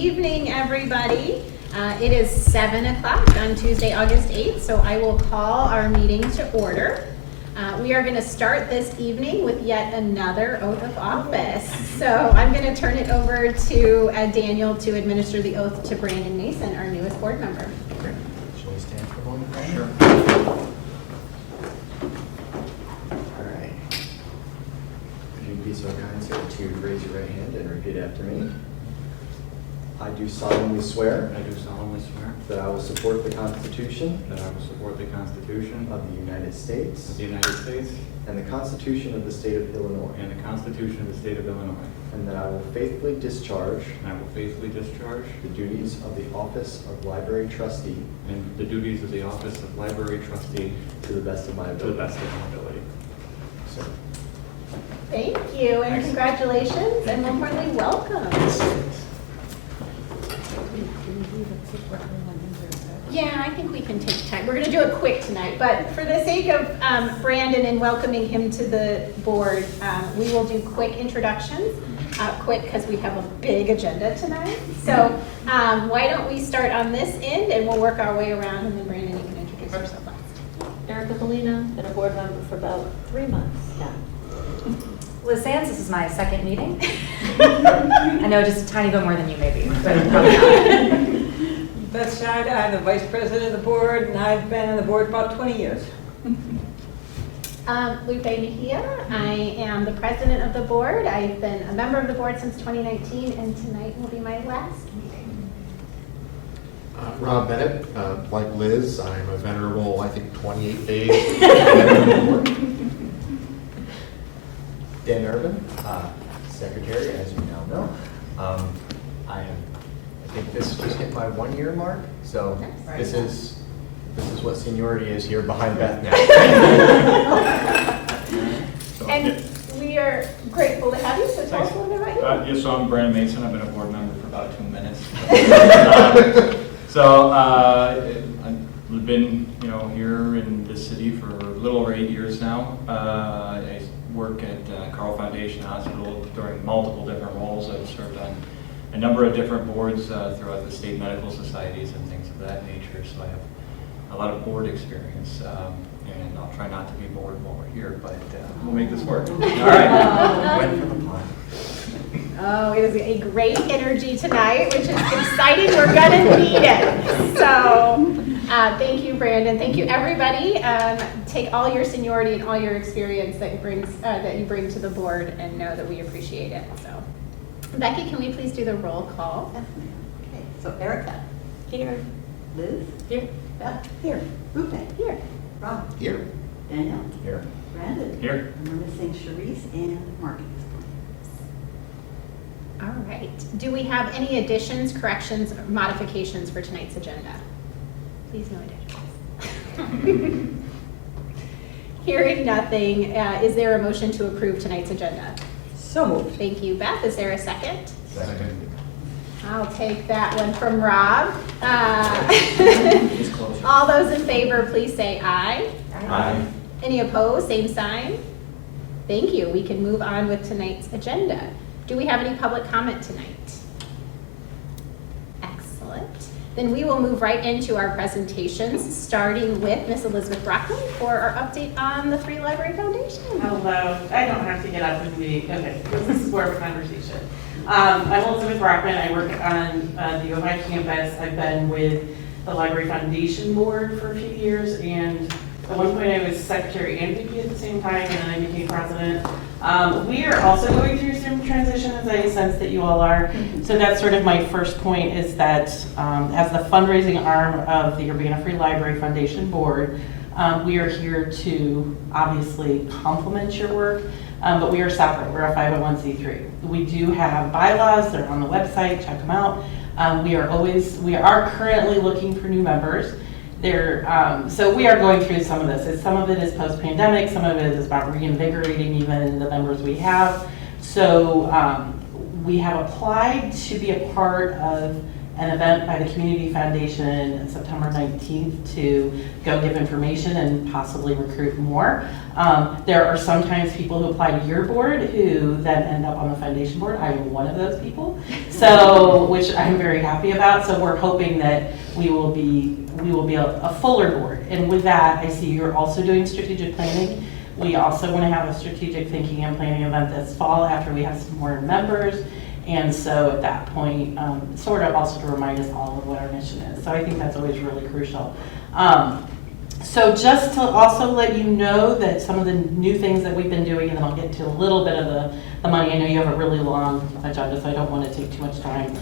evening, everybody. It is 7 o'clock on Tuesday, August 8th, so I will call our meeting to order. We are going to start this evening with yet another oath of office. So I'm going to turn it over to Daniel to administer the oath to Brandon Mason, our newest board member. Okay. Shall we stand for a moment? Sure. All right. Could you be so kind, sir, to raise your right hand and repeat after me? I do solemnly swear I do solemnly swear that I will support the Constitution that I will support the Constitution of the United States of the United States and the Constitution of the State of Illinois, and the Constitution of the State of Illinois, and that I will faithfully discharge and I will faithfully discharge the duties of the office of Library Trustee and the duties of the office of Library Trustee to the best of my to the ability. best of my ability. So, Thank you, and Thanks. congratulations, and more importantly, welcome. Yeah, I think we can take time. We're going to do it quick tonight, but for the sake of Brandon and welcoming him to the board, we will do quick introductions. Quick because we have a big agenda tonight. So why don't we start on this end and we'll work our way around, and then Brandon, you can introduce yourself last. Erica Molina, been a board member for about 3 months now. Liz Sands, this is my second meeting. I know just a tiny bit more than you maybe, but probably not. Beth Schneider, I'm the vice president of the board, and I've been on the board about 20 years. Lupe Mejia, I am the president of the board. I've been a member of the board since 2019, and tonight will be my last meeting. Rob Bennett, like Liz, I'm a venerable, I think, 28 days. member of the board. Dan Urban, secretary, as you now know. I think this just hit my 1 year mark, so Nice. this is what seniority is here behind Beth now. So, And we are grateful to have you, so tell us a little bit about you. yes, so I'm Brandon Mason. I've been a board member for about 2 minutes. I've been, here in this city for a little over 8 years now. I work at Carl Foundation Hospital during multiple different roles. I've served on a number of different boards throughout the state medical societies and things of that nature. So I have a lot of board experience, and I'll try not to be bored while we're here, but we'll make this work. All right. Went for the pun. Oh, it is a great energy tonight, which is exciting. We're gonna need it. So, thank you, Brandon. Thank you, everybody. Take all your seniority and all your experience that you bring to the board, and know that we appreciate it. So, Becky, can we please do the roll call? Yes, ma'am. Okay, so Erica. Here. Liz. Here. Beth. Here. Rupe. Here. Rob. Here. Danielle. Here. Brandon. Here. And we're missing Sharice and Mark at this point. All right. Do we have any additions, corrections, or modifications for tonight's agenda? Please no additions. Hearing nothing, is there a motion to approve tonight's agenda? So moved. Thank you, Beth. Is there a second? Second. I'll take that one from Rob. He's closer. All those in favor, please say aye. Aye. Any opposed, same sign. Thank you. We can move on with tonight's agenda. Do we have any public comment tonight? Excellent. Then we will move right into our presentations, starting with Miss Elizabeth Brockman for our update on the Free Library Foundation. Hello, I don't have to get up and be, okay, this is more of a conversation. I'm Elizabeth Brockman, I work on the Urbana campus. I've been with the Library Foundation Board for a few years, and at one point I was secretary and VP at the same time, and then I became president. We are also going through some transition, as I sense that you all are. So that's sort of my first point, is that as the fundraising arm of the Urbana Free Library Foundation Board, we are here to obviously complement your work, but we are separate. We're a 501c3. We do have bylaws. They're on the website. Check them out. We are currently looking for new members. So we are going through some of this. Some of it is post-pandemic. Some of it is about reinvigorating even the members we have. So we have applied to be a part of an event by the Community Foundation September 19th to go give information and possibly recruit more. There are sometimes people who apply to your board who then end up on the foundation board. I'm one of those people, so which I'm very happy about. So we're hoping that we will be a fuller board. And with that, I see you're also doing strategic planning. We also want to have a strategic thinking and planning event this fall after we have some more members. And so at that point, sort of also to remind us all of what our mission is. So I think that's always really crucial. So just to also let you know that some of the new things that we've been doing, and then I'll get to a little bit of the money. I know you have a really long agenda, so I don't want to take too much time.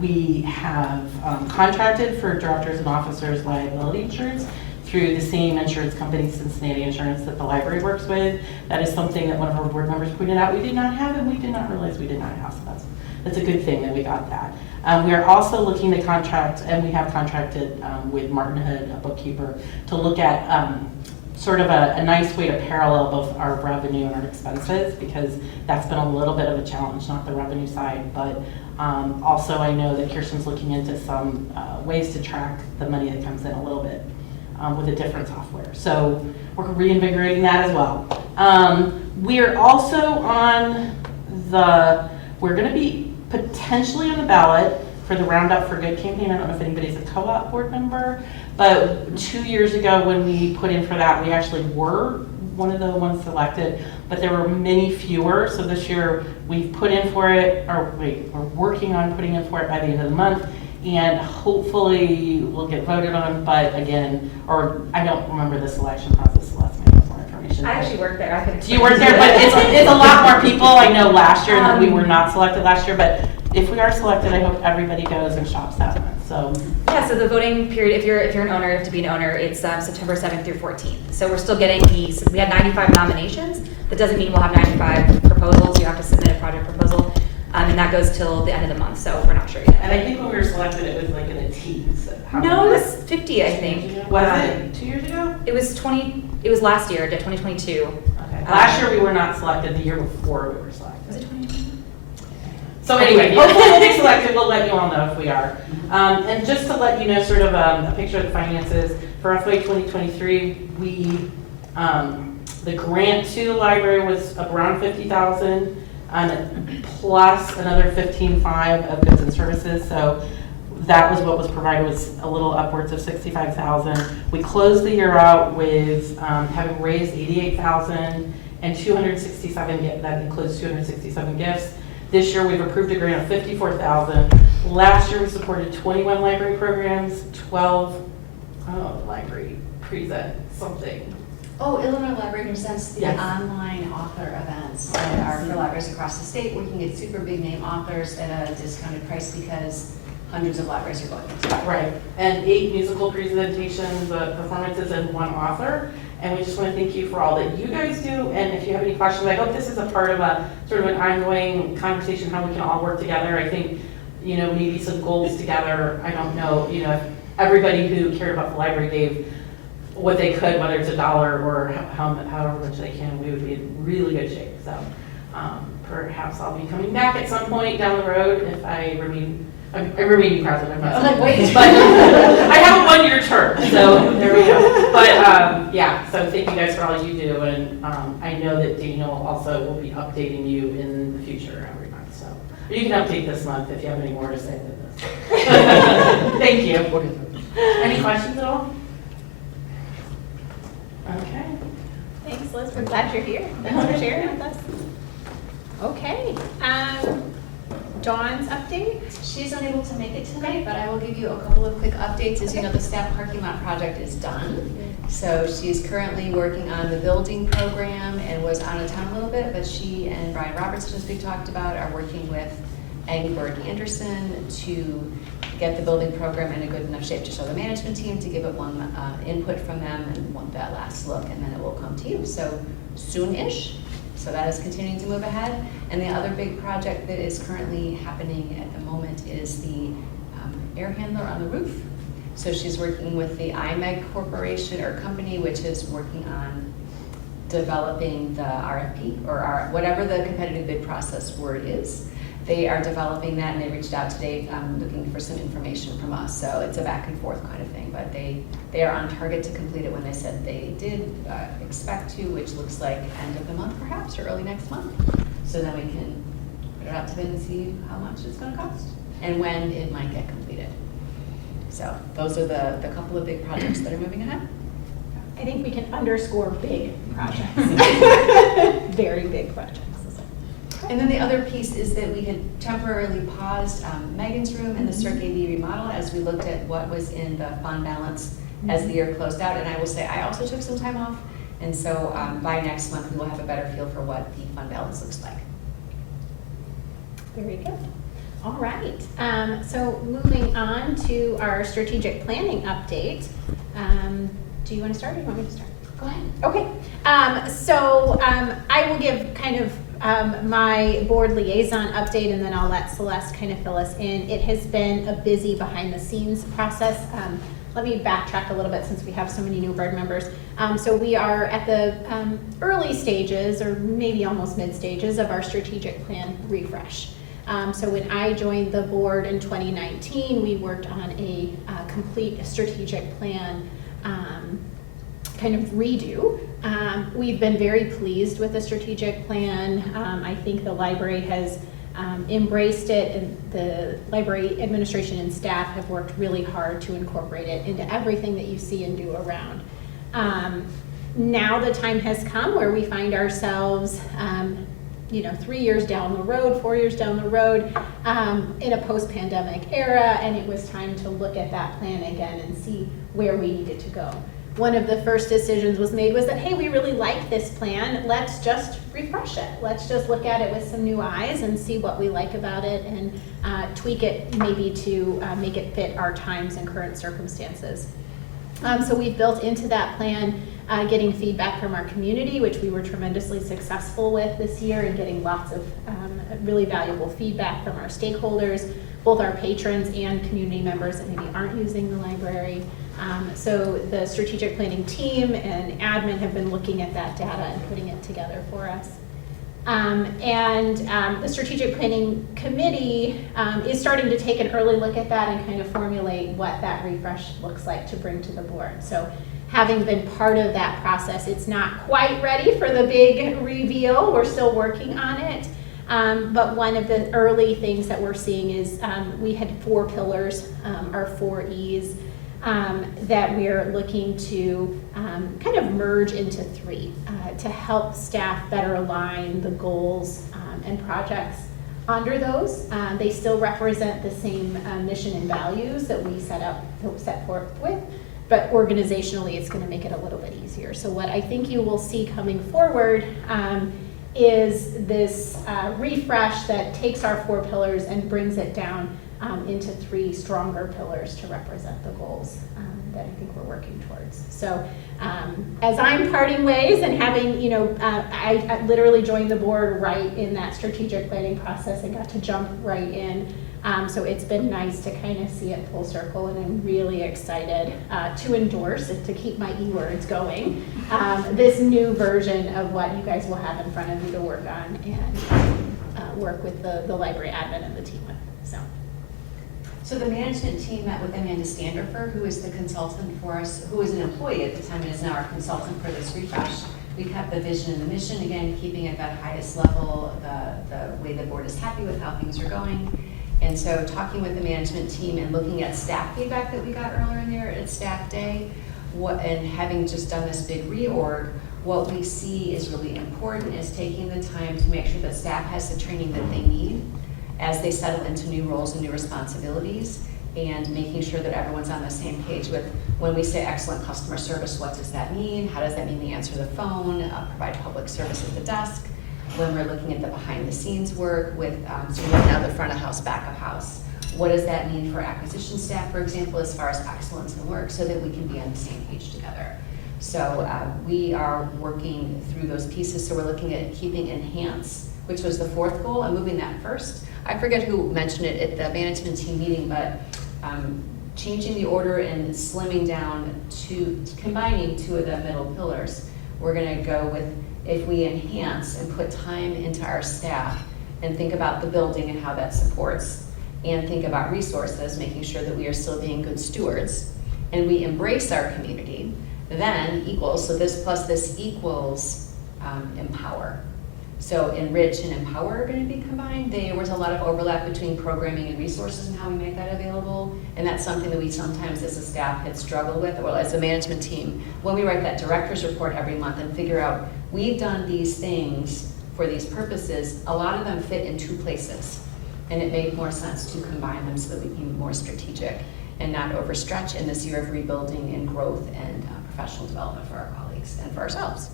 We have contracted for directors and officers liability insurance through the same insurance company, Cincinnati Insurance, that the library works with. That is something that one of our board members pointed out we did not have, and we did not realize we did not have. So that's a good thing that we got that. We are also looking to contract, and we have contracted with Martin Hood, a bookkeeper, to look at sort of a nice way to parallel both our revenue and our expenses, because that's been a little bit of a challenge, not the revenue side, but also I know that Kirsten's looking into some ways to track the money that comes in a little bit with a different software. So we're reinvigorating that as well. We're also on we're going to be potentially on the ballot for the Roundup for Good campaign. I don't know if anybody's a co-op board member, but 2 years ago when we put in for that, we actually were one of the ones selected, but there were many fewer. So this year we've put in for it, we're working on putting in for it by the end of the month, and hopefully we'll get voted on. But again, I don't remember the selection process. Celeste may have more information. I actually work there. Do you work there? But it's a lot more people. I know last year that we were not selected last year, but if we are selected, I hope everybody goes and shops that one. So yeah, so the voting period, if you're an owner, you have to be an owner, it's September 7th through 14th. So we're still getting we had 95 nominations. That doesn't mean we'll have 95 proposals. You have to submit a project proposal. And that goes till the end of the month, so we're not sure yet. And I think when we were selected, it was like in the teens. No, it was 50, I think. Was it 2 years ago? It was last year, 2022. Okay. Last year we were not selected. The year before we were selected. Was it 2022? So anyway, hopefully we'll be selected. We'll let you all know if we are. And just to let you know, sort of a picture of the finances for FY 2023, the grant to the library was around $50,000. Plus another $15,500 of goods and services. So that was what was provided, was a little upwards of $65,000. We closed the year out with having raised $88,000 and 267 gifts. That includes 267 gifts. This year we've approved a grant of $54,000. Last year we supported 21 library programs, 12 library present something. Oh, Illinois Library presents the Yes. online author events that are for libraries across the state, where you can get super big name authors at a discounted price because hundreds of libraries are going into it. Right, and 8 musical presentations, performances, and 1 author. And we just want to thank you for all that you guys do. And if you have any questions, I hope this is a part of a sort of an ongoing conversation, how we can all work together. I think, maybe some goals together. I don't know, if everybody who cared about the library gave what they could, whether it's $1 or however much they can, we would be in really good shape. So perhaps I'll be coming back at some point down the road if I'm remaining president. I'm not wait, but I have a 1-year term, so there we go. But yeah, so thank you guys for all you do, and I know that Daniel also will be updating you in the future every month. So you can update this month if you have any more to say than this. Thank you. Any questions at all? Okay. Thanks, Liz. We're glad you're here. Thanks for sharing with us. Okay. Dawn's update. She's unable to make it tonight, but I will give you a couple of quick updates. As you know, the staff parking lot project is done. So she's currently working on the building program and was out of town a little bit, but she and Brian Robertson, as we talked about, are working with Agneberg Anderson to get the building program in a good enough shape to show the management team, to give it one input from them and one that last look, and then it will come to you. So soon-ish. So that is continuing to move ahead. And the other big project that is currently happening at the moment is the air handler on the roof. So she's working with the IMEG Corporation or company, which is working on developing the RFP or whatever the competitive bid process word is. They are developing that, and they reached out today looking for some information from us. So it's a back and forth kind of thing, but they are on target to complete it when they said they did expect to, which looks like end of the month perhaps, or early next month. So then we can put it out to bid and see how much it's gonna cost and when it might get completed. So those are the couple of big projects that are moving ahead. I think we can underscore big projects. Very big projects. And then the other piece is that we had temporarily paused Megan's room and the Cirque AV remodel as we looked at what was in the fund balance as the year closed out. And I will say, I also took some time off. And so by next month, we will have a better feel for what the fund balance looks like. Very good. All right. So moving on to our strategic planning update. Do you want to start or do you want me to start? Go ahead. Okay. So I will give kind of my board liaison update, and then I'll let Celeste kind of fill us in. It has been a busy behind the scenes process. Let me backtrack a little bit since we have so many new board members. So we are at the early stages, or maybe almost mid stages, of our strategic plan refresh. So when I joined the board in 2019, we worked on a complete strategic plan kind of redo. We've been very pleased with the strategic plan. I think the library has embraced it, and the library administration and staff have worked really hard to incorporate it into everything that you see and do around. Now the time has come where we find ourselves 3 years down the road, 4 years down the road, in a post-pandemic era, and it was time to look at that plan again and see where we needed to go. One of the first decisions was made was that, hey, we really like this plan, let's just refresh it. Let's just look at it with some new eyes and see what we like about it, and tweak it maybe to make it fit our times and current circumstances. So we've built into that plan getting feedback from our community, which we were tremendously successful with this year, and getting lots of really valuable feedback from our stakeholders, both our patrons and community members that maybe aren't using the library. So the strategic planning team and admin have been looking at that data and putting it together for us. The strategic planning committee is starting to take an early look at that and kind of formulate what that refresh looks like to bring to the board. So having been part of that process, it's not quite ready for the big reveal. We're still working on it. But one of the early things that we're seeing is we had 4 pillars, our 4 E's, that we're looking to kind of merge into 3 to help staff better align the goals and projects under those. They still represent the same mission and values that we set forth with, but organizationally it's going to make it a little bit easier. So what I think you will see coming forward is this refresh that takes our 4 pillars and brings it down into 3 stronger pillars to represent the goals that I think we're working towards. So as I'm parting ways and having, I literally joined the board right in that strategic planning process and got to jump right in. So it's been nice to kind of see it full circle, and I'm really excited to endorse, to keep my E-words going, this new version of what you guys will have in front of you to work on and work with the library admin and the team with. So the management team met with Amanda Standerfer, who is the consultant for us, who was an employee at the time and is now our consultant for this refresh. We kept the vision and the mission, again, keeping at that highest level, the way the board is happy with how things are going. And so talking with the management team and looking at staff feedback that we got earlier in there at staff day, and having just done this big reorg, what we see is really important is taking the time to make sure that staff has the training that they need as they settle into new roles and new responsibilities, and making sure that everyone's on the same page with, when we say excellent customer service, what does that mean? How does that mean we answer the phone, provide public service at the desk? When we're looking at the behind the scenes work with, so we have now the front of house, back of house. What does that mean for acquisition staff, for example, as far as excellence in work, so that we can be on the same page together? So we are working through those pieces. So we're looking at keeping enhance, which was the 4th goal, and moving that first. I forget who mentioned it at the management team meeting, but changing the order and slimming down to combining 2 of the middle pillars. We're going to go with, if we enhance and put time into our staff and think about the building and how that supports, and think about resources, making sure that we are still being good stewards, and we embrace our community, then equals, so this plus this equals empower. So enrich and empower are going to be combined. There was a lot of overlap between programming and resources and how we make that available, and that's something that we sometimes as a staff had struggled with, or as a management team, when we write that director's report every month and figure out, we've done these things for these purposes, a lot of them fit in 2 places, and it made more sense to combine them so that we can be more strategic and not overstretch in this year of rebuilding and growth and professional development for our colleagues and for ourselves.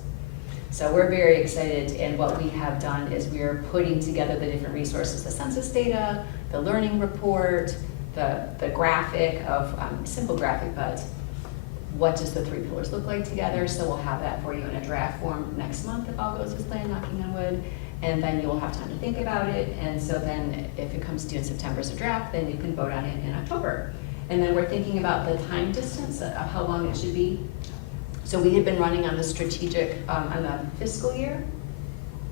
So we're very excited, and what we have done is we are putting together the different resources, the census data, the learning report, the graphic of, simple graphic, but what does the 3 pillars look like together? So we'll have that for you in a draft form next month if all goes as planned, knocking on wood, and then you'll have time to think about it, and so then if it comes due in September as a draft, then you can vote on it in October. And then we're thinking about the time distance of how long it should be. So we had been running on the strategic, on the fiscal year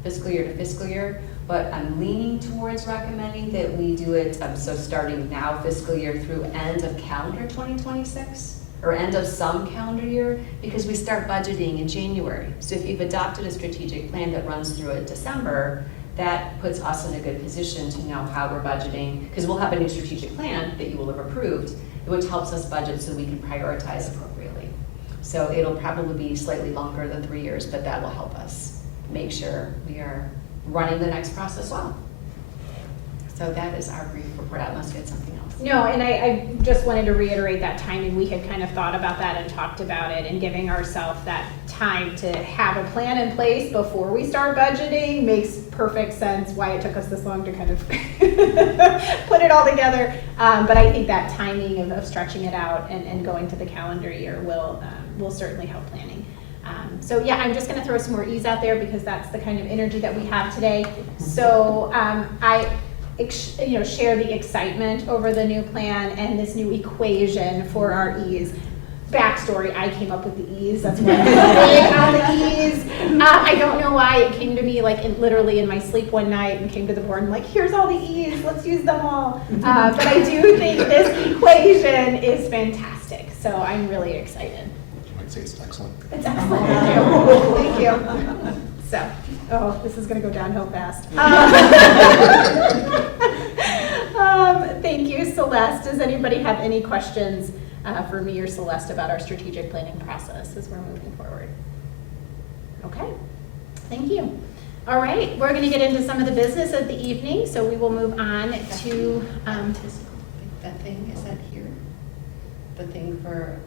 to fiscal year, but I'm leaning towards recommending that we do it, so starting now fiscal year through end of calendar 2026, or end of some calendar year, because we start budgeting in January. So if you've adopted a strategic plan that runs through in December, that puts us in a good position to know how we're budgeting, because we'll have a new strategic plan that you will have approved, which helps us budget so we can prioritize appropriately. So it'll probably be slightly longer than 3 years, but that will help us make sure we are running the next process well. So that is our brief report, unless you had something else. No, and I just wanted to reiterate that timing. We had kind of thought about that and talked about it, and giving ourselves that time to have a plan in place before we start budgeting makes perfect sense why it took us this long to kind of put it all together. But I think that timing of stretching it out and going to the calendar year will certainly help planning. So yeah, I'm just gonna throw some more E's out there because that's the kind of energy that we have today. So I share the excitement over the new plan and this new equation for our E's. Backstory, I came up with the E's, that's why I'm big on the E's. I don't know why, it came to me like literally in my sleep one night and came to the board and like, here's all the E's, let's use them all. But I do think this equation is fantastic, so I'm really excited. You might say it's excellent. It's excellent, thank you. Thank you. So, this is gonna go downhill fast. Thank you, Celeste. Does anybody have any questions for me or Celeste about our strategic planning process as we're moving forward? Okay, thank you. All right, we're gonna get into some of the business of the evening, so we will move on to, That thing, is that here? The thing for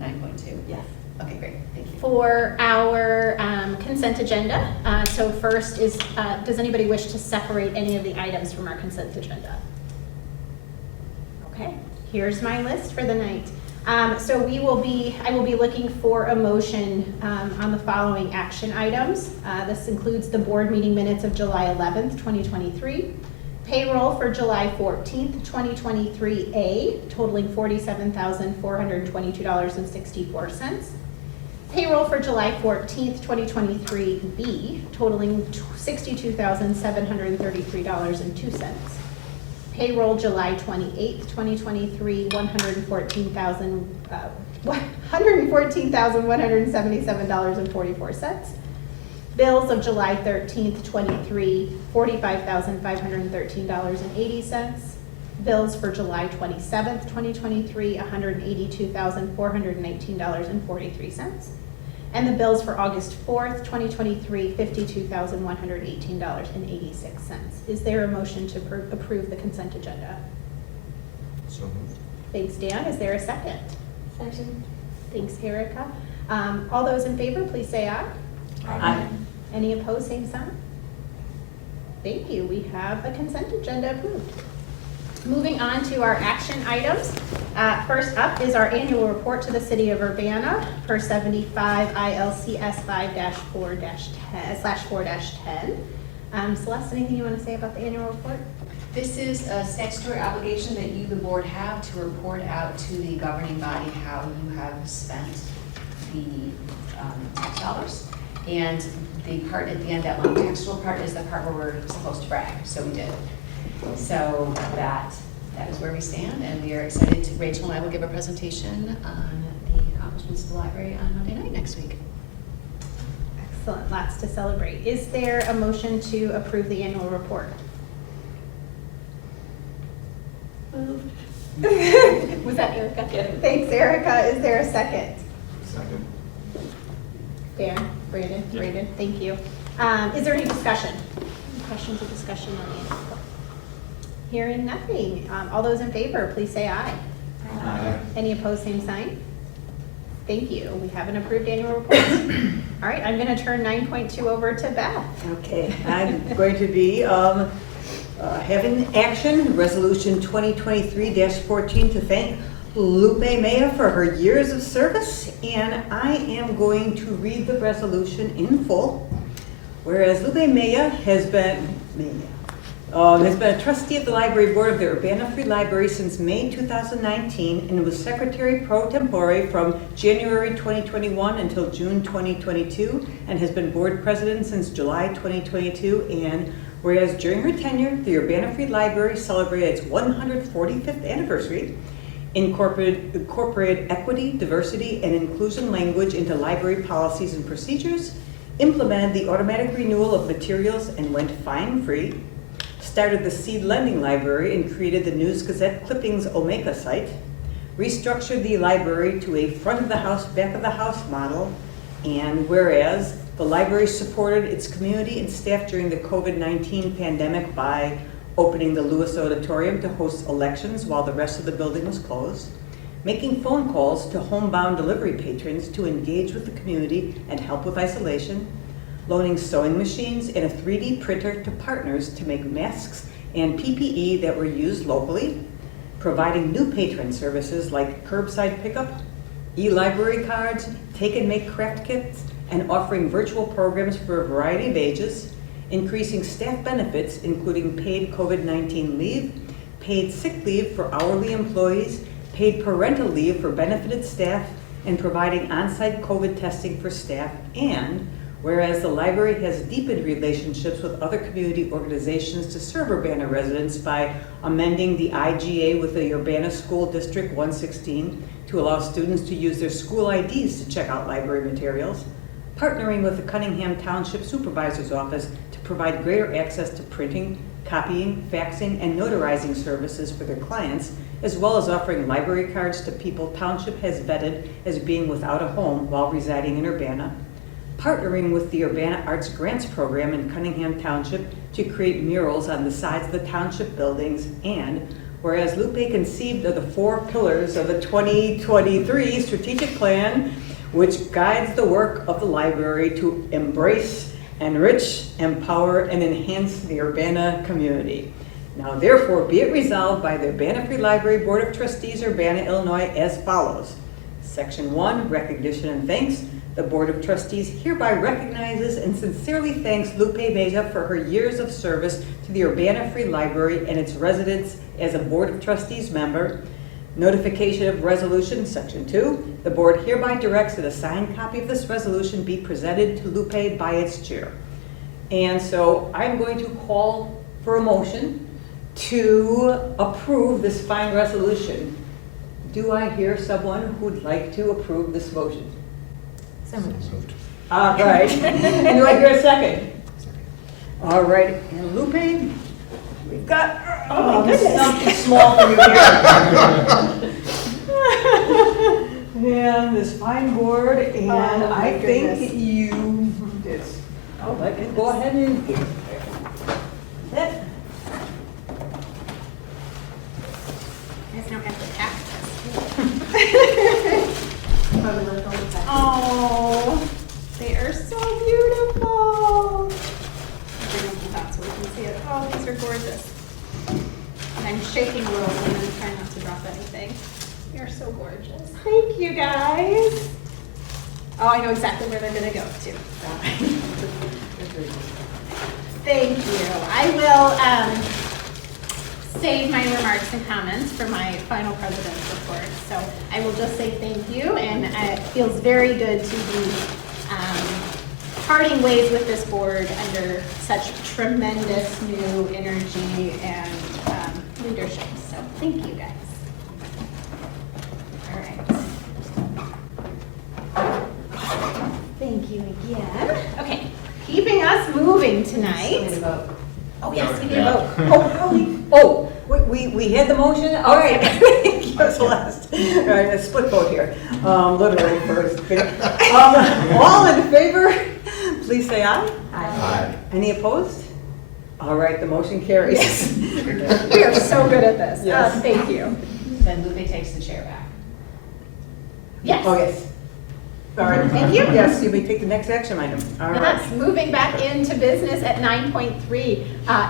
9.2? yes. Okay, great, thank you. For our consent agenda. So first is, does anybody wish to separate any of the items from our consent agenda? Okay, here's my list for the night. So I will be looking for a motion on the following action items. This includes the board meeting minutes of July 11th, 2023, payroll for July 14th, 2023A, totaling $47,422.64. Payroll for July 14th, 2023B, totaling $62,733.02. Payroll July 28th, 2023, $114,177.44. Bills of July 13th, 23, $45,513.80. Bills for July 27th, 2023, $182,419.43. And the bills for August 4th, 2023, $52,118.86. Is there a motion to approve the consent agenda? So moved. Thanks, Dan. Is there a second? Second. Thanks, Erica. All those in favor, please say aye. Aye. Any opposed, same sign? Thank you. We have the consent agenda approved. Moving on to our action items. First up is our annual report to the City of Urbana per 75 ILCS 5-4-10/4-10. Celeste, anything you want to say about the annual report? This is a statutory obligation that you, the board, have to report out to the governing body how you have spent the tax dollars. And the part at the end, that long textual part, is the part where we're supposed to brag, so we did. So that is where we stand, and we are excited to, Rachel and I will give a presentation on the accomplishments of the library on Monday night next week. Excellent, lots to celebrate. Is there a motion to approve the annual report? Was that Erica? Yeah. Thanks, Erica. Is there a second? Second. Dan, Brandon, Yeah. Brandon, thank you. Is there any discussion? Any questions or discussion on the annual report? Hearing nothing. All those in favor, please say aye. Aye. Any opposed, same sign? Thank you. We have an approved annual report. All right, I'm going to turn 9.2 over to Beth. Okay, I'm going to be having action, Resolution 2023-14, to thank Lupe Maya for her years of service, and I am going to read the resolution in full. Whereas Lupe Maya has been a trustee of the Library Board of the Urbana Free Library since May 2019 and was secretary pro tempore from January 2021 until June 2022 and has been board president since July 2022. And whereas during her tenure, the Urbana Free Library celebrated its 145th anniversary, incorporated equity, diversity, and inclusion language into library policies and procedures, implemented the automatic renewal of materials and went fine-free, started the Seed Lending Library and created the News Gazette Clippings Omeka site, restructured the library to a front-of-the-house, back-of-the-house model, and whereas the library supported its community and staff during the COVID-19 pandemic by opening the Lewis Auditorium to host elections while the rest of the building was closed, making phone calls to homebound delivery patrons to engage with the community and help with isolation, loaning sewing machines and a 3D printer to partners to make masks and PPE that were used locally, providing new patron services like curbside pickup, e-library cards, take and make craft kits, and offering virtual programs for a variety of ages, increasing staff benefits including paid COVID-19 leave, paid sick leave for hourly employees, paid parental leave for benefited staff, and providing on-site COVID testing for staff. And whereas the library has deepened relationships with other community organizations to serve Urbana residents by amending the IGA with the Urbana School District 116 to allow students to use their school IDs to check out library materials, partnering with the Cunningham Township Supervisor's Office to provide greater access to printing, copying, faxing, and notarizing services for their clients, as well as offering library cards to people Township has vetted as being without a home while residing in Urbana, partnering with the Urbana Arts Grants Program in Cunningham Township to create murals on the sides of the township buildings, and whereas Lupe conceived of the 4 pillars of the 2023 strategic plan, which guides the work of the library to embrace, enrich, empower, and enhance the Urbana community. Now therefore be it resolved by the Urbana Free Library Board of Trustees, Urbana, Illinois, as follows. Section 1, recognition and thanks. The Board of Trustees hereby recognizes and sincerely thanks Lupe Maya for her years of service to the Urbana Free Library and its residents as a Board of Trustees member. Notification of resolution, section 2. The board hereby directs that a signed copy of this resolution be presented to Lupe by its chair. And so I'm going to call for a motion to approve this fine resolution. Do I hear someone who'd like to approve this motion? So moved. All right. And do I hear a second? All right. And Lupe, we've got this is something small for you here. And this fine board, and Oh, my I think goodness. you did. Oh, I can go ahead and get that. You guys don't have to access. Oh, they are so beautiful. Bring them up so we can see it. Oh, these are gorgeous. And I'm shaking a little, so I'm going to try not to drop anything. You're so gorgeous. Thank you, guys. Oh, I know exactly where they're going to go, too. Thank you. I will save my remarks and comments for my final president's report. So I will just say thank you, and it feels very good to be parting ways with this board under such tremendous new energy and leadership. So thank you, guys. All right. Thank you again. Okay, keeping us moving tonight. Oh, yes, we did vote. We had the motion, all right. That was the last. All right, a split vote here, literally first. All in favor, please say aye. Aye. Any opposed? All right, the motion carries. We are so good at this. Yes. Thank you. Then Lupe takes the chair back. Yes. Oh, yes. All right, Thank you. Yes, you may take the next action item. All right. Yes, moving back into business at 9.3,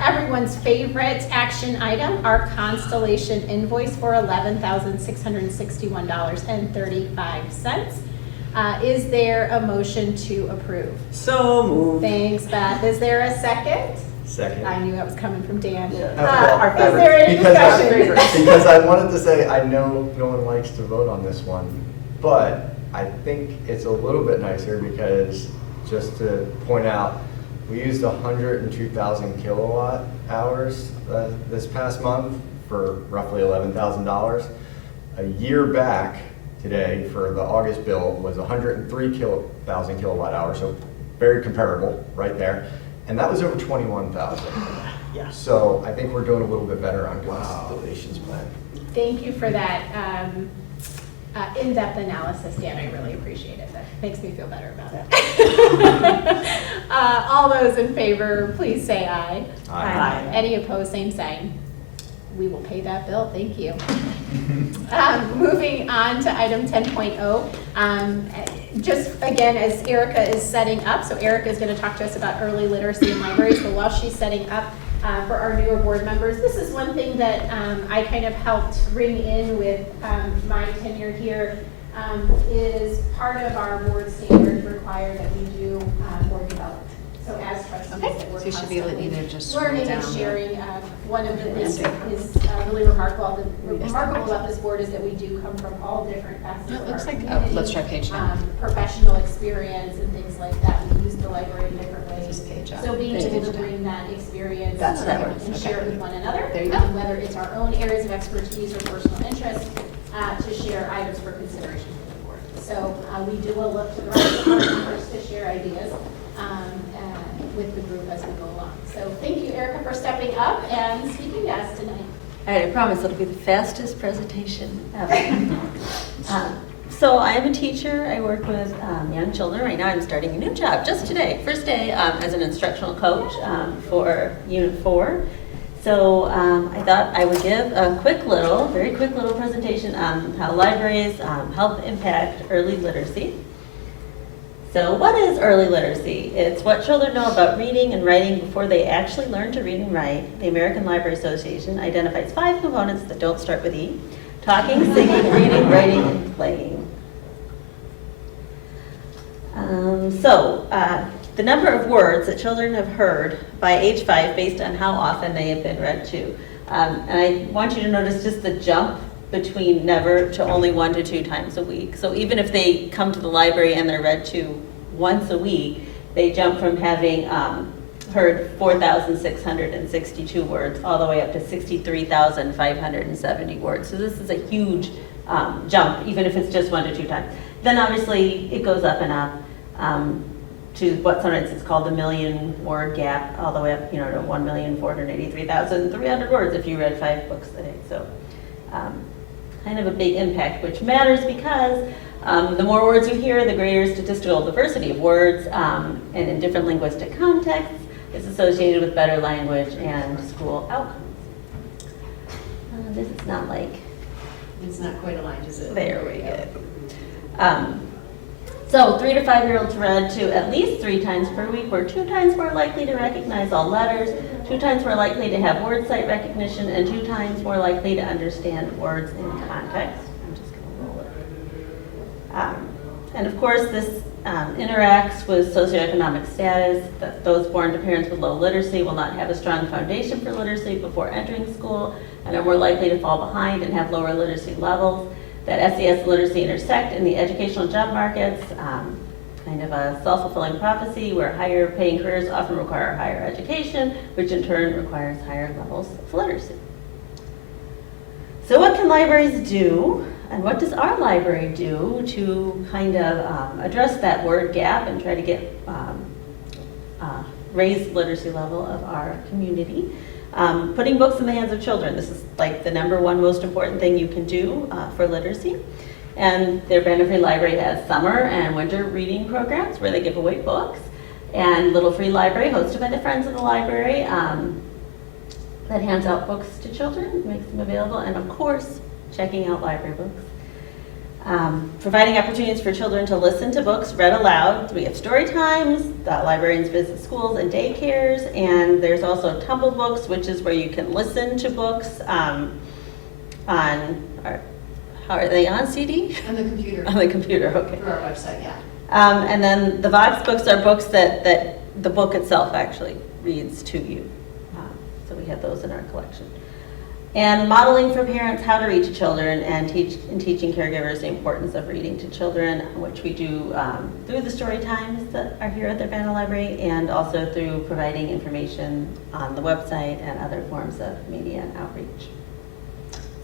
everyone's favorite action item, our Constellation invoice for $11,661.35. Is there a motion to approve? So moved. Thanks, Beth. Is there a second? Second. I knew that was coming from Dan. Our Is there any discussion? Because I wanted to say, I know no one likes to vote on this one, but I think it's a little bit nicer because, just to point out, we used 102,000 kilowatt hours this past month for roughly $11,000. A year back today for the August bill was 103,000 kilowatt hours, so very comparable right there. And that was over 21,000. Yeah. So I think we're doing a little bit better on Constellation's plan. Thank you for that in-depth analysis, Dan. I really appreciate it. That makes me feel better about it. All those in favor, please say aye. Aye. Any opposed, same sign. We will pay that bill. Thank you. Moving on to item 10.0. Just again, as Erica is setting up, so Erica is going to talk to us about early literacy in libraries, but while she's setting up for our newer board members, this is one thing that I kind of helped bring in with my tenure here, is part of our board standards require that we do board development. So as trustees, Okay, that we're so you should be able to constantly either just scroll learning and down. sharing. One of the things that is really remarkable about this board is that we do come from all different facets It of looks our like- oh, community. let's try page down. Professional experience and things like that. We use the library in different ways. Just page up. So being Page able to down. bring that experience That's that one. and share it with one another, There you go. whether it's our own areas of expertise or personal interest, to share items for consideration for the board. So we do a look to the right department first to share ideas with the group as we go along. So thank you, Erica, for stepping up and speaking to us tonight. All right, I promise it'll be the fastest presentation ever. So I am a teacher. I work with young children. Right now I'm starting a new job just today, first day as an instructional coach for Unit 4. So I thought I would give a very quick little presentation on how libraries help impact early literacy. So what is early literacy? It's what children know about reading and writing before they actually learn to read and write. The American Library Association identifies 5 components that don't start with E: talking, singing, reading, writing, and playing. The number of words that children have heard by age 5 based on how often they have been read to. And I want you to notice just the jump between never to only 1 to 2 times a week. So even if they come to the library and they're read to once a week, they jump from having heard 4,662 words all the way up to 63,570 words. So this is a huge jump, even if it's just 1 to 2 times. Then obviously it goes up and up to what sometimes it's called the million word gap, all the way up, to 1,483,300 words if you read 5 books a day. So kind of a big impact, which matters because the more words you hear, the greater statistical diversity of words, and in different linguistic contexts is associated with better language and school outcomes. This is not like, It's not quite aligned, is it? there we go. So 3 to 5-year-olds read to at least 3 times per week were 2 times more likely to recognize all letters, 2 times more likely to have word sight recognition, and 2 times more likely to understand words in context. I'm just going to roll it. And of course, this interacts with socioeconomic status. That those born to parents with low literacy will not have a strong foundation for literacy before entering school and are more likely to fall behind and have lower literacy levels. That SES and literacy intersect in the educational job markets. kind of a self-fulfilling prophecy where higher paying careers often require higher education, which in turn requires higher levels of literacy. So what can libraries do, and what does our library do to kind of address that word gap and try to get raise the literacy level of our community? Putting books in the hands of children. This is like the #1 most important thing you can do for literacy. And their Urbana Free Library has summer and winter reading programs where they give away books. And Little Free Library, hosted by the Friends of the Library, that hands out books to children, makes them available. And of course, checking out library books. Providing opportunities for children to listen to books read aloud. We have story times, librarians visit schools and daycares, and there's also Tumble Books, which is where you can listen to books how are they on CD? On the computer. On the computer, okay. Through our website, yeah. And then the Vox books are books that the book itself actually reads to you. So we have those in our collection. And modeling for parents how to read to children and teaching caregivers the importance of reading to children, which we do through the story times that are here at the Urbana Library, and also through providing information on the website and other forms of media and outreach.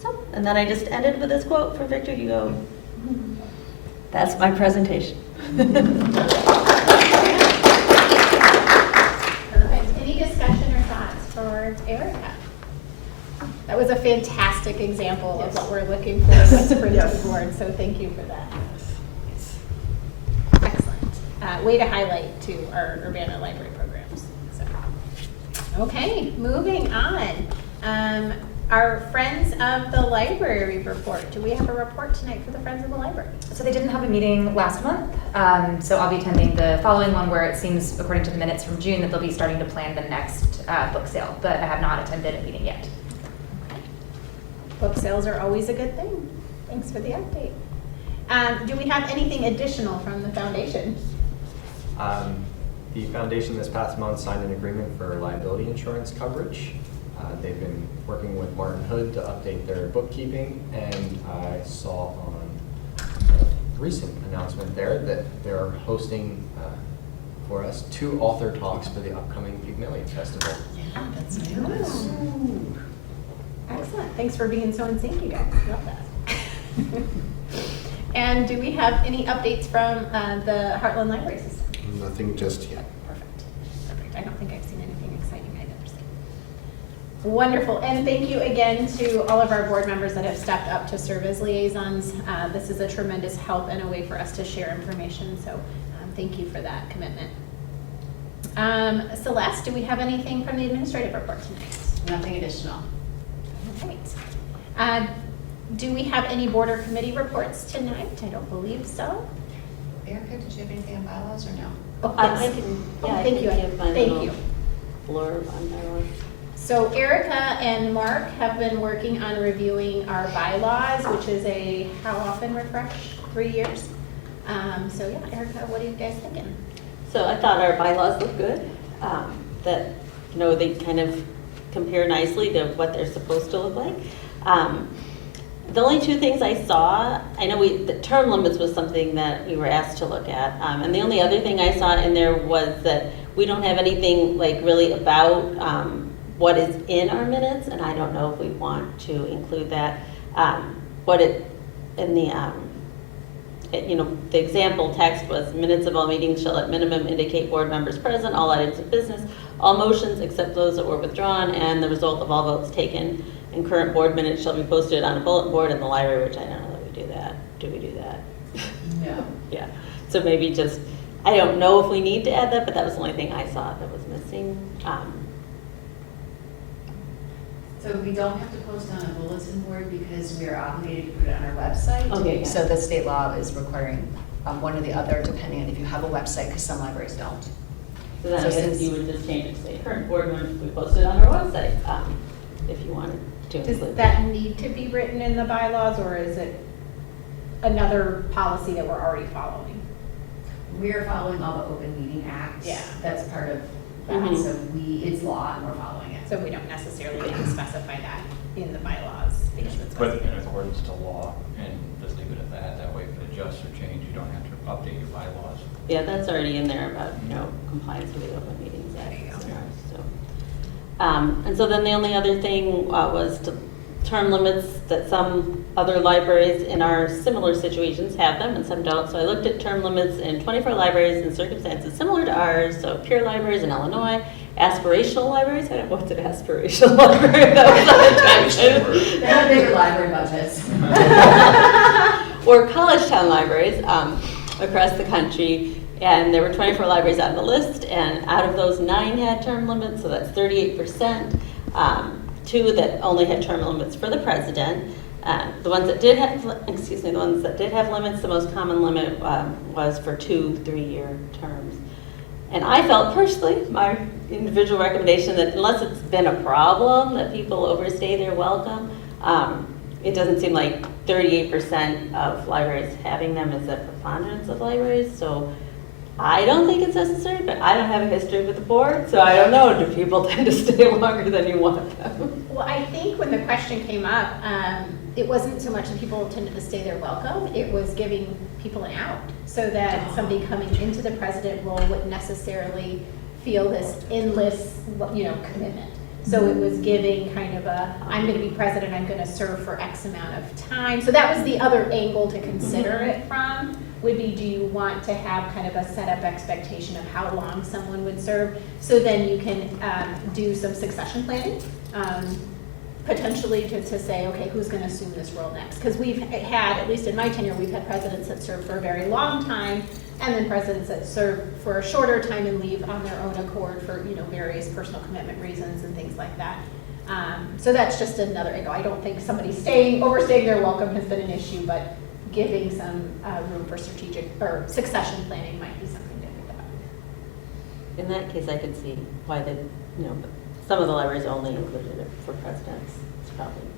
So, and then I just ended with this quote from Victor Hugo. That's my presentation. Perfect. Any discussion or thoughts for Erica? That was a fantastic example of what we're looking for and what's bring to the board, so thank you for that. Excellent. Way to highlight to our Urbana Library programs. So, okay, moving on. Our Friends of the Library report. Do we have a report tonight for the Friends of the Library? So they didn't have a meeting last month, so I'll be attending the following one where it seems, according to the minutes from June, that they'll be starting to plan the next book sale, but I have not attended a meeting yet. Book sales are always a good thing. Thanks for the update. Do we have anything additional from the foundation? The foundation this past month signed an agreement for liability insurance coverage. They've been working with Martin Hood to update their bookkeeping, and I saw on a recent announcement there that they're hosting for us 2 author talks for the upcoming Pygmalion Festival. Yeah, that's nice. Excellent. Thanks for being so in sync, you guys. Love that. And do we have any updates from the Heartland Library System? Nothing just yet. Perfect. Perfect. I don't think I've seen anything exciting I've ever seen. Wonderful. And thank you again to all of our board members that have stepped up to serve as liaisons. This is a tremendous help and a way for us to share information. So thank you for that commitment. Celeste, do we have anything from the administrative report tonight? Nothing additional. All right. Do we have any board or committee reports tonight? I don't believe so. Erica, did you have anything on bylaws or no? Oh, I yes. can, Oh, yeah, I thank can you. give my Thank little you. blurb on bylaws. So Erica and Mark have been working on reviewing our bylaws, which is a, how often refresh? 3 years. So yeah, Erica, what are you guys thinking? So I thought our bylaws look good, that, you know, they kind of compare nicely to what they're supposed to look like. The only 2 things I saw, I know the term limits was something that we were asked to look at, and the only other thing I saw in there was that we don't have anything like really about what is in our minutes, and I don't know if we want to include that. The example text was minutes of all meetings shall at minimum indicate board members present, all items of business, all motions except those that were withdrawn, and the result of all votes taken in current board minutes shall be posted on a bulletin board in the library, which I don't know that we do that. Do we do that? No. Yeah, so maybe just, I don't know if we need to add that, but that was the only thing I saw that was missing. So we don't have to post on a bulletin board because we are obligated to put it on our website. Okay, yeah. So the state law is requiring one or the other, depending on if you have a website, because some libraries don't. So then I So guess since- you would just change it to say current board members, we posted on our website, if you wanted to Does include that need to be written in the bylaws, or is it another policy that we're already following? We are following all the Open Meeting Act. Yeah. That's part of that, Mhm. so it's law and we're following it. So we don't necessarily need to specify that in the bylaws because it's. But in accordance to law, and just leave it at that, that way if it adjust or change, you don't have to update your bylaws. Yeah, that's already in there about, compliance with the Open Meetings Act. So, and so then the only other thing was term limits, that some other libraries in our similar situations have them and some don't. So I looked at term limits in 24 libraries in circumstances similar to ours, so peer libraries in Illinois, aspirational libraries. I don't know what's an aspirational library. That was not attraction. They have bigger library budgets. Or college town libraries across the country. And there were 24 libraries on the list, and out of those, 9 had term limits, so that's 38%. 2 that only had term limits for the president. The ones that did have, limits, the most common limit was for 2 3-year terms. And I felt personally, my individual recommendation, that unless it's been a problem that people overstay their welcome, it doesn't seem like 38% of libraries having them is a preponderance of libraries. So I don't think it's necessary, but I don't have a history with the board, so I don't know. Do people tend to stay longer than you want them? Well, I think when the question came up, it wasn't so much that people tended to stay there welcome, it was giving people an out, so that somebody coming into the president role wouldn't necessarily feel this endless, commitment. So it was giving kind of a, I'm going to be president, I'm going to serve for X amount of time. So that was the other angle to consider it from, would be, do you want to have kind of a set up expectation of how long someone would serve? So then you can do some succession planning, potentially to say, okay, who's going to assume this role next? Because we've had, at least in my tenure, we've had presidents that serve for a very long time, and then presidents that serve for a shorter time and leave on their own accord for various personal commitment reasons and things like that. So that's just another angle. I don't think somebody overstaying their welcome has been an issue, but giving some room for strategic or succession planning might be something to think about. In that case, I could see why some of the libraries only included it for presidents. It's probably,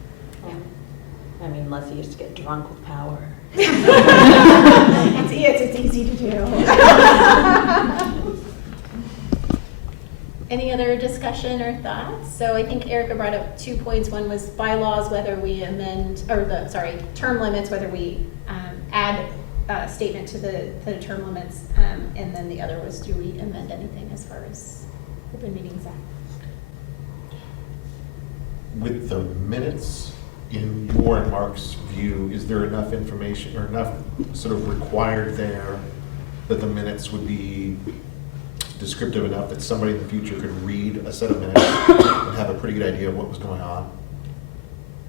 unless you used to get drunk with power. It's easy to do. Any other discussion or thoughts? So I think Erica brought up 2 points. One was bylaws, whether we amend, term limits, whether we add a statement to the term limits, and then the other was, do we amend anything as far as Open Meetings Act? With the minutes, in your and Mark's view, is there enough information or enough sort of required there that the minutes would be descriptive enough that somebody in the future could read a set of minutes and have a pretty good idea of what was going on?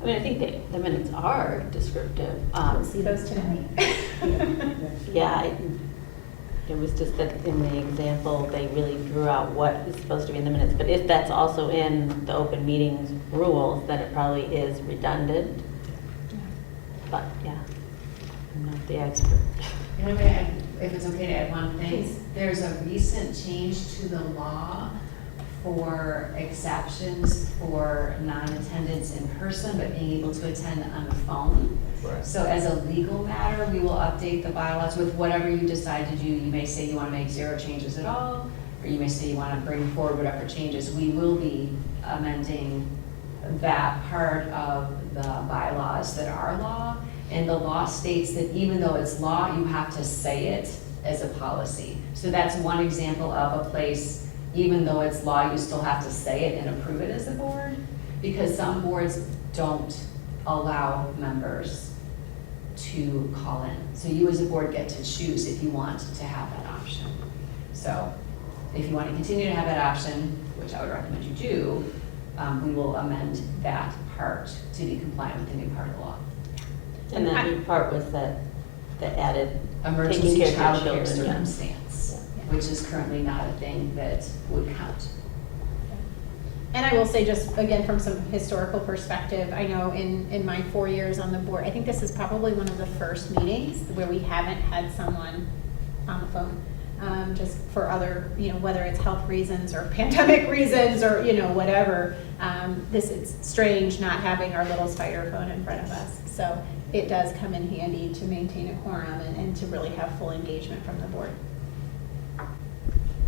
I think the minutes are descriptive. We'll see those tonight. It was just that in the example, they really drew out what is supposed to be in the minutes. But if that's also in the open meetings rules, then it probably is redundant. But I'm not the expert. If it's okay to add one thing, there's a recent change to the law for exceptions for non-attendance in person, but being able to attend on the phone. Right. So as a legal matter, we will update the bylaws with whatever you decide to do. You may say you want to make 0 changes at all, or you may say you want to bring forward whatever changes. We will be amending that part of the bylaws that are law. And the law states that even though it's law, you have to say it as a policy. So that's one example of a place, even though it's law, you still have to say it and approve it as a board, because some boards don't allow members to call in. So you as a board get to choose if you want to have that option. So if you want to continue to have that option, which I would recommend you do, we will amend that part to be compliant with the new part of the law. And that new part was the added Emergency taking care of child your care children. circumstance, which is currently not a thing that would count. And I will say, just again, from some historical perspective, I know in my 4 years on the board, I think this is probably one of the first meetings where we haven't had someone on the phone. Just for other, whether it's health reasons or pandemic reasons or, whatever. It's strange not having our little spider phone in front of us. So it does come in handy to maintain a quorum and to really have full engagement from the board.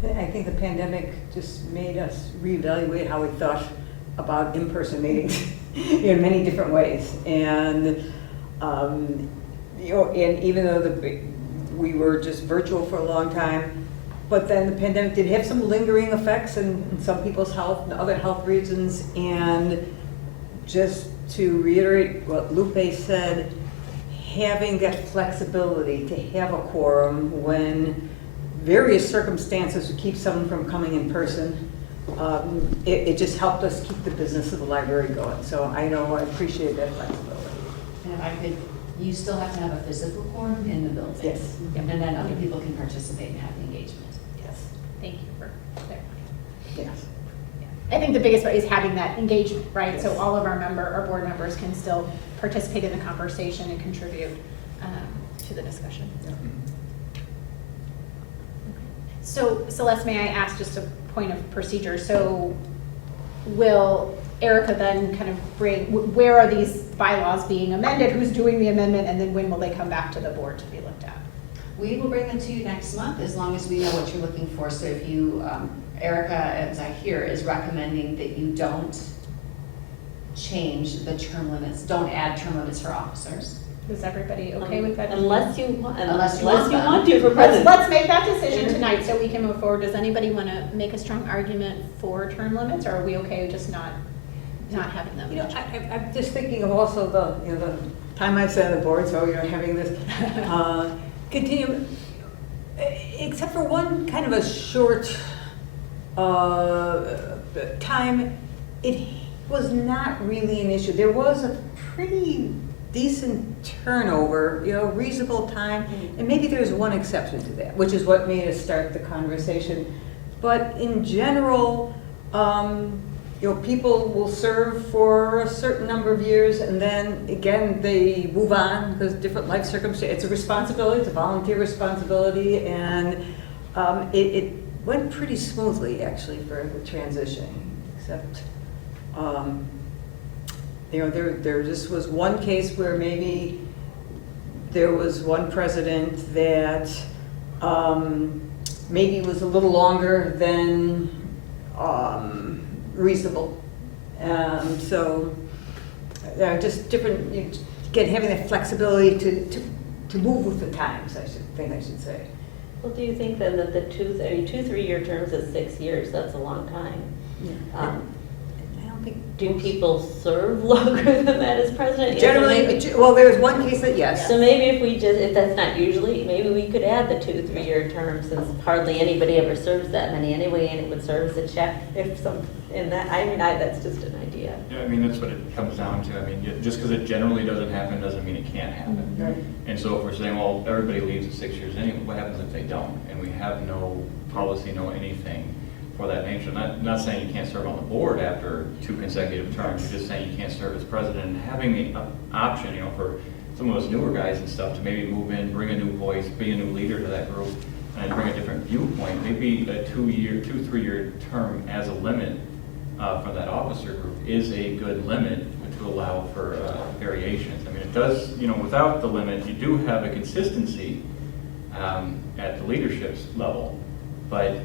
I think the pandemic just made us reevaluate how we thought about in-person meetings in many different ways. And and even though we were just virtual for a long time, but then the pandemic did have some lingering effects in some people's health and other health reasons. And just to reiterate what Lupe said, having that flexibility to have a quorum when various circumstances would keep someone from coming in person, it just helped us keep the business of the library going. So I know I appreciate that flexibility. And if I could, you still have to have a physical quorum in the building. Yes. And then other people can participate and have the engagement. Yes. Thank you for clarifying. Yes. I think the biggest part is having that engagement, right? So all of our board members can still participate in the conversation and contribute to the discussion. So Celeste, may I ask just a point of procedure? So will Erica then kind of bring, where are these bylaws being amended? Who's doing the amendment? And then when will they come back to the board to be looked at? We will bring them to you next month as long as we know what you're looking for. So if you, Erica, as I hear, is recommending that you don't change the term limits, don't add term limits for officers. Is everybody okay with that? Unless you want, Unless you unless want you them. want to for Let's president. make that decision tonight so we can move forward. Does anybody want to make a strong argument for term limits, or are we okay with just not having them? You know, I'm just thinking of also the time I've sat on the board, so having this continue, except for one kind of a short time, it was not really an issue. There was a pretty decent turnover, reasonable time, and maybe there's one exception to that, which is what made us start the conversation. But in general, people will serve for a certain number of years, and then again they move on because different life circumstances. It's a responsibility. It's a volunteer responsibility, and it went pretty smoothly actually for the transition, except. There just was one case where maybe there was one president that maybe was a little longer than reasonable. So just different, again, having that flexibility to move with the times, I should say. Well, do you think then that the 2 3-year terms is 6 years? That's a long time. I don't think. Do people serve longer than that as president? Generally, well, there was one case that yes. So maybe if that's not usually, maybe we could add the 2 3-year terms, since hardly anybody ever serves that many anyway, and it would serve as a check if that's just an idea. Yeah, I mean, that's what it comes down to. I mean, just because it generally doesn't happen doesn't mean it can't happen. Right. And so if we're saying, well, everybody leaves at 6 years anyway, what happens if they don't? And we have no policy, no anything for that nature. Not saying you can't serve on the board after 2 consecutive terms. You're just saying you can't serve as president. And having the option, for some of us newer guys and stuff to maybe move in, bring a new voice, be a new leader to that group, and bring a different viewpoint. Maybe a 2-3-year term as a limit for that officer group is a good limit to allow for variations. I mean, it does, without the limit, you do have a consistency at the leadership level, but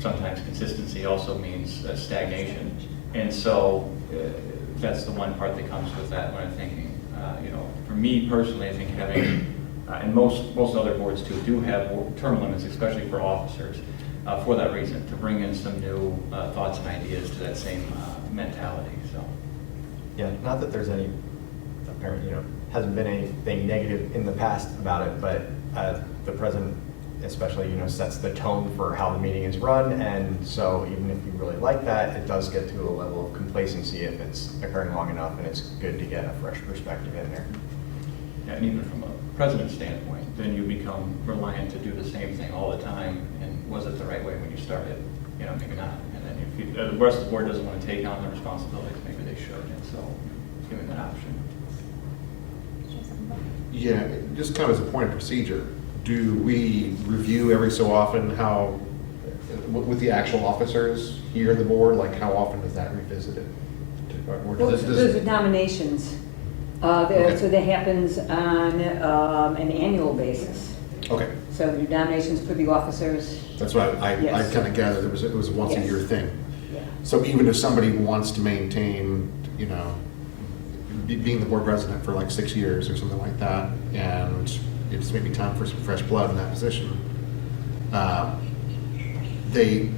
sometimes consistency also means stagnation. And so that's the one part that comes with that when I'm thinking, for me personally, I think having, and most other boards too, do have term limits, especially for officers, for that reason, to bring in some new thoughts and ideas to that same mentality. So, Yeah, not that there's any apparent, hasn't been anything negative in the past about it, but the president especially, sets the tone for how the meeting is run, and so even if you really like that, it does get to a level of complacency if it's occurring long enough, and it's good to get a fresh perspective in there. yeah, and even from a president's standpoint, then you become reliant to do the same thing all the time, and was it the right way when you started? Maybe not. And then if the rest of the board doesn't want to take on the responsibilities, maybe they should, and so giving that option. Yeah, just kind of as a point of procedure, do we review every so often how, with the actual officers here in the board, like how often is that revisited? Or does Those are nominations. Okay. So that happens on an annual basis. Okay, So the nominations for the officers. that's what I Yes. kind of gathered, it was a once a year Yes. thing. Yeah. So even if somebody wants to maintain, being the board president for like 6 years or something like that, and it's maybe time for some fresh blood in that position, they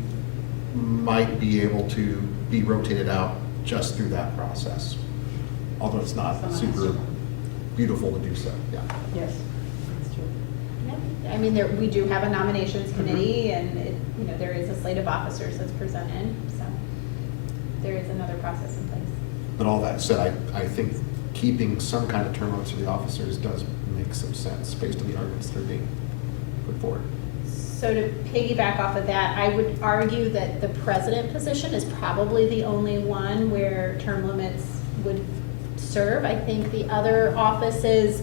might be able to be rotated out just through that process. Although it's not super beautiful to do so, yeah. Yes, that's true. Yeah, I mean, we do have a nominations committee, and there is a slate of officers that's presented, so there is another process in place. But all that said, I think keeping some kind of term limits for the officers does make some sense based on the arguments that are being put forward. So to piggyback off of that, I would argue that the president position is probably the only one where term limits would serve. I think the other offices,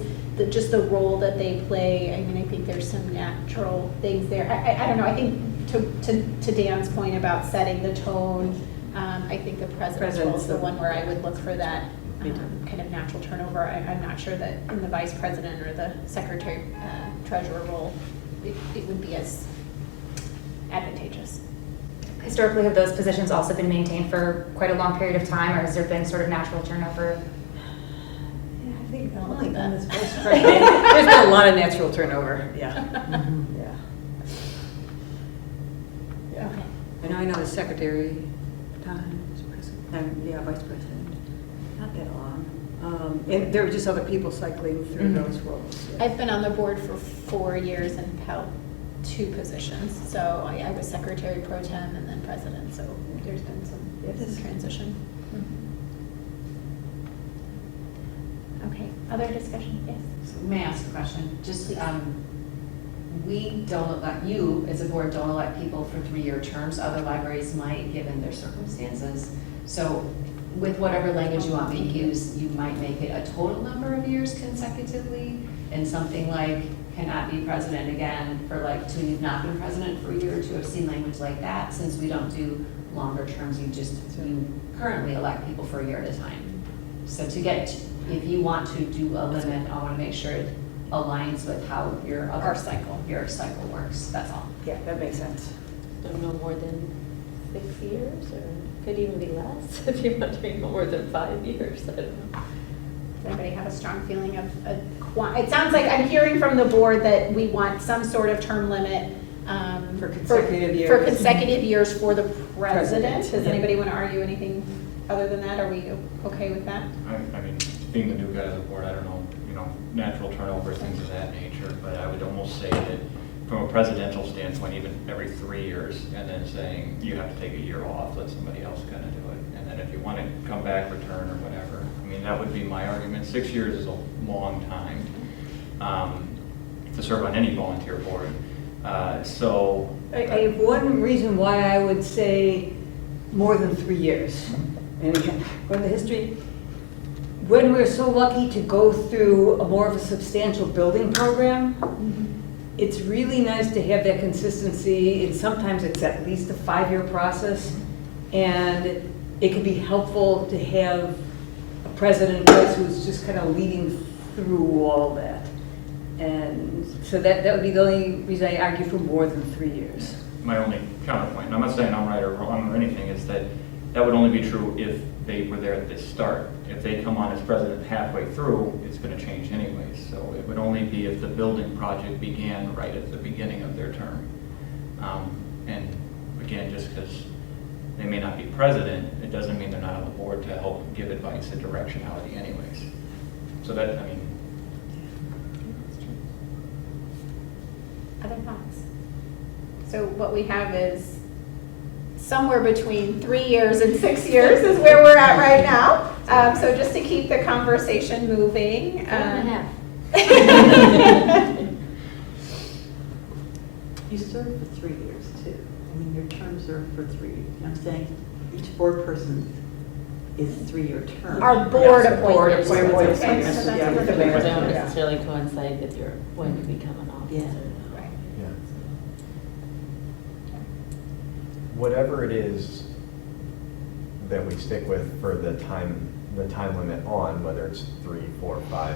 just the role that they play, I mean, I think there's some natural things there. I don't know, I think to Dan's point about setting the tone, I think the president's role is the one where I would look for that kind of natural turnover. I'm not sure that in the vice president or the secretary treasurer role, it would be as advantageous. Historically, have those positions also been maintained for quite a long period of time, or has there been sort of natural turnover? Yeah, I think I'll look only at that. in this vice president. There's been a lot of natural turnover, yeah. Yeah. Yeah. Okay. I know the secretary, times president, yeah, vice president, not that long. And there were just other people cycling through those roles. Yeah. I've been on the board for 4 years and held 2 positions. So I was secretary pro tem and then president, so there's been some transition. Okay, other discussion? Yes. So may I ask a question? Just, we don't elect, you as a board don't elect people for 3-year terms. Other libraries might, given their circumstances. So with whatever language you want me to use, you might make it a total number of years consecutively, and something like cannot be president again for like, till you've not been president for a year or 2. I've seen language like that. Since we don't do longer terms, you currently elect people for a year at a time. So if you want to do a limit, I want to make sure it aligns with how your cycle works. That's all. Yeah, that makes sense. So no more than 6 years, or could even be less if you want to be more than 5 years. I don't know. Does anybody have a strong feeling of it sounds like I'm hearing from the board that we want some sort of term limit For consecutive years. For consecutive years for the president. Does yeah. anybody want to argue anything other than that? Are we okay with that? I mean, being the new guy on the board, I don't know, natural turnover, things of that nature, but I would almost say that from a presidential standpoint, even every 3 years, and then saying you have to take a year off, let somebody else kind of do it. And then if you want to come back, return, or whatever, I mean, that would be my argument. 6 years is a long time to serve on any volunteer board. So I have one reason why I would say more than 3 years. And again, from the history, when we're so lucky to go through a more of a substantial building program, it's really nice to have that consistency, and sometimes it's at least a 5-year process. And it can be helpful to have a president who's just kind of leading through all that. And so that would be the only reason I argue for more than 3 years. my only counterpoint, and I'm not saying I'm right or wrong or anything, is that that would only be true if they were there at the start. If they come on as president halfway through, it's going to change anyways. So it would only be if the building project began right at the beginning of their term. And again, just because they may not be president, it doesn't mean they're not on the board to help give advice and directionality anyways. So that, I mean. Other thoughts? So what we have is somewhere between 3 years and 6 years is where we're at right now. So just to keep the conversation moving. 4.5. You serve for 3 years too. I mean, your terms are for 3. I'm saying each board person is 3-year term. Our board Yes, board appointed. appointed. Okay, so that's Yeah, a with the good mayor. But one. they don't Yeah. necessarily coincide with your, when you become an officer. Yeah. Right. Yeah. Whatever it is that we stick with for the time limit on, whether it's 3, 4, 5,